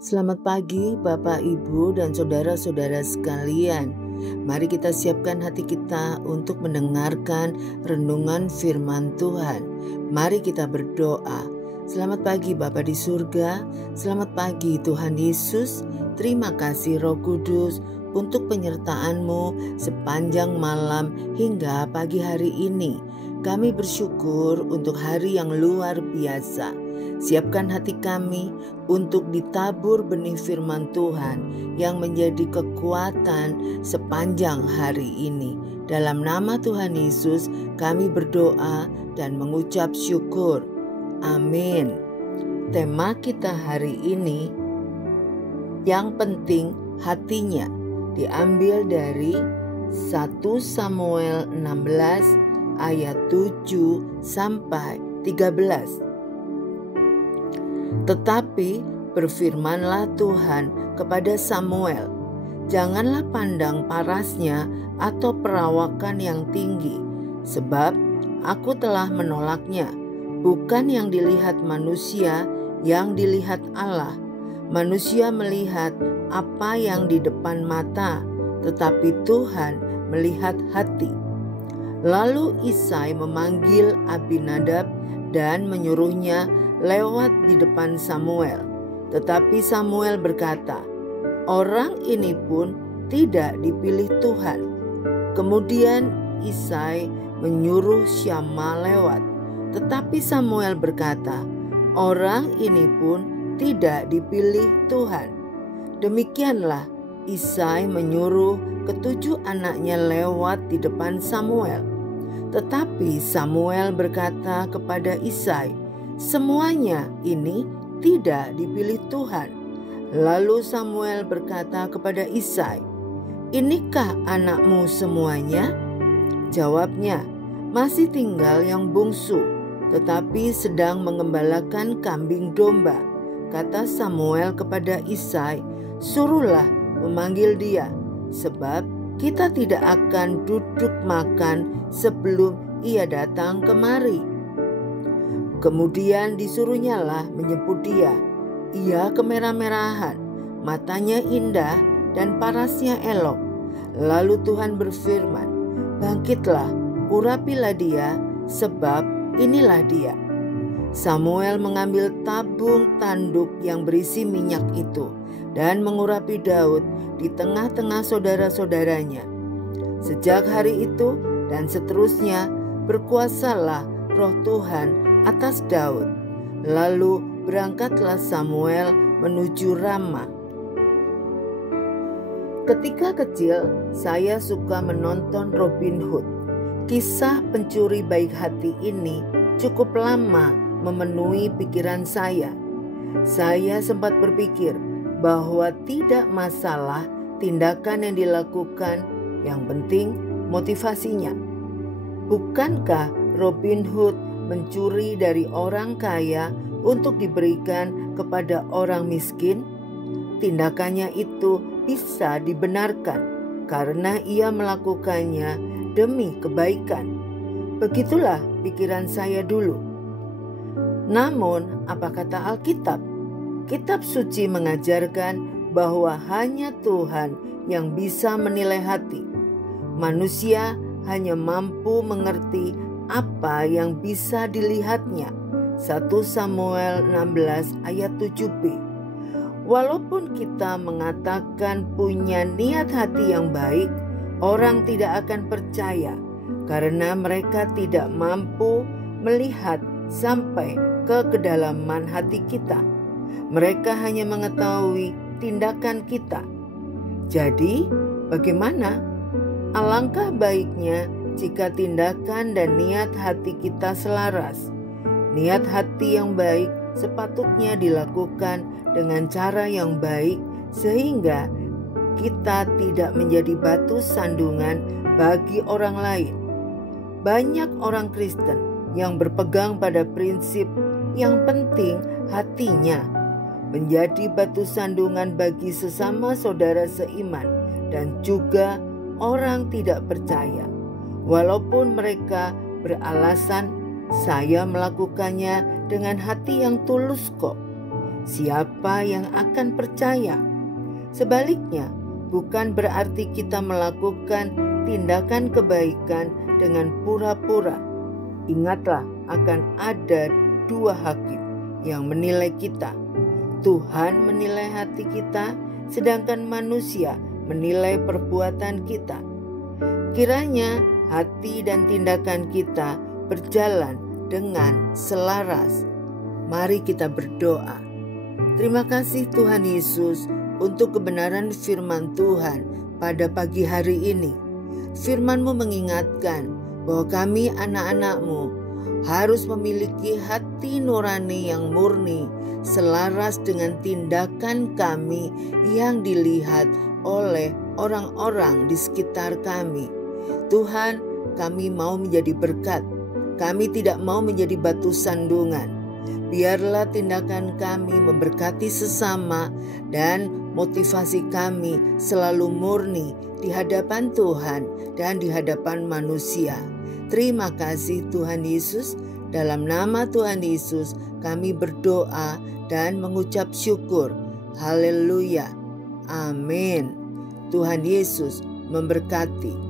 Selamat pagi Bapak, Ibu, dan saudara-saudara sekalian. Mari kita siapkan hati kita untuk mendengarkan renungan firman Tuhan. Mari kita berdoa. Selamat pagi Bapa di surga, selamat pagi Tuhan Yesus. Terima kasih Roh Kudus untuk penyertaan-Mu sepanjang malam hingga pagi hari ini. Kami bersyukur untuk hari yang luar biasa. Siapkan hati kami untuk ditabur benih firman Tuhan yang menjadi kekuatan sepanjang hari ini. Dalam nama Tuhan Yesus kami berdoa dan mengucap syukur. Amin. Tema kita hari ini, yang penting hatinya, diambil dari 1 Samuel 16 ayat 7 sampai 13. Tetapi berfirmanlah Tuhan kepada Samuel, janganlah pandang parasnya atau perawakan yang tinggi, sebab aku telah menolaknya. Bukan yang dilihat manusia, yang dilihat Allah. Manusia melihat apa yang di depan mata, tetapi Tuhan melihat hati. Lalu Isai memanggil Abinadab dan menyuruhnya lewat di depan Samuel. Tetapi Samuel berkata, orang ini pun tidak dipilih Tuhan. Kemudian Isai menyuruh Syama lewat. Tetapi Samuel berkata, orang ini pun tidak dipilih Tuhan. Demikianlah Isai menyuruh ketujuh anaknya lewat di depan Samuel. Tetapi Samuel berkata kepada Isai, semuanya ini tidak dipilih Tuhan. Lalu Samuel berkata kepada Isai, inikah anakmu semuanya? Jawabnya, masih tinggal yang bungsu, tetapi sedang mengembalakan kambing domba. Kata Samuel kepada Isai, suruhlah memanggil dia, sebab kita tidak akan duduk makan sebelum ia datang kemari. Kemudian disuruhnyalah menjemput dia. Ia kemerah-merahan, matanya indah dan parasnya elok. Lalu Tuhan berfirman, bangkitlah, urapilah dia, sebab inilah dia. Samuel mengambil tabung tanduk yang berisi minyak itu dan mengurapi Daud di tengah-tengah saudara-saudaranya. Sejak hari itu dan seterusnya berkuasalah Roh Tuhan atas Daud. Lalu berangkatlah Samuel menuju Rama. Ketika kecil saya suka menonton Robin Hood. Kisah pencuri baik hati ini cukup lama memenuhi pikiran saya. Saya sempat berpikir bahwa tidak masalah tindakan yang dilakukan, yang penting motivasinya. Bukankah Robin Hood mencuri dari orang kaya untuk diberikan kepada orang miskin? Tindakannya itu bisa dibenarkan karena ia melakukannya demi kebaikan. Begitulah pikiran saya dulu. Namun, apa kata Alkitab? Kitab suci mengajarkan bahwa hanya Tuhan yang bisa menilai hati. Manusia hanya mampu mengerti apa yang bisa dilihatnya. 1 Samuel 16 ayat 7b. Walaupun kita mengatakan punya niat hati yang baik, orang tidak akan percaya karena mereka tidak mampu melihat sampai ke kedalaman hati kita. Mereka hanya mengetahui tindakan kita. Jadi, bagaimana? Alangkah baiknya jika tindakan dan niat hati kita selaras. Niat hati yang baik sepatutnya dilakukan dengan cara yang baik sehingga kita tidak menjadi batu sandungan bagi orang lain. Banyak orang Kristen yang berpegang pada prinsip yang penting hatinya, menjadi batu sandungan bagi sesama saudara seiman dan juga orang tidak percaya. Walaupun mereka beralasan, saya melakukannya dengan hati yang tulus kok. siapa yang akan percaya? Sebaliknya, bukan berarti kita melakukan tindakan kebaikan dengan pura-pura. Ingatlah, akan ada dua hakim yang menilai kita. Tuhan menilai hati kita, sedangkan manusia menilai perbuatan kita. Kiranya hati dan tindakan kita berjalan dengan selaras. Mari kita berdoa. Terima kasih Tuhan Yesus untuk kebenaran firman Tuhan pada pagi hari ini. Firman-Mu mengingatkan bahwa kami anak-anak-Mu harus memiliki hati nurani yang murni, selaras dengan tindakan kami yang dilihat oleh orang-orang di sekitar kami. Tuhan, kami mau menjadi berkat. Kami tidak mau menjadi batu sandungan. Biarlah tindakan kami memberkati sesama dan motivasi kami selalu murni di hadapan Tuhan dan di hadapan manusia. Terima kasih Tuhan Yesus. Dalam nama Tuhan Yesus kami berdoa dan mengucap syukur. Haleluya. Amin. Tuhan Yesus memberkati.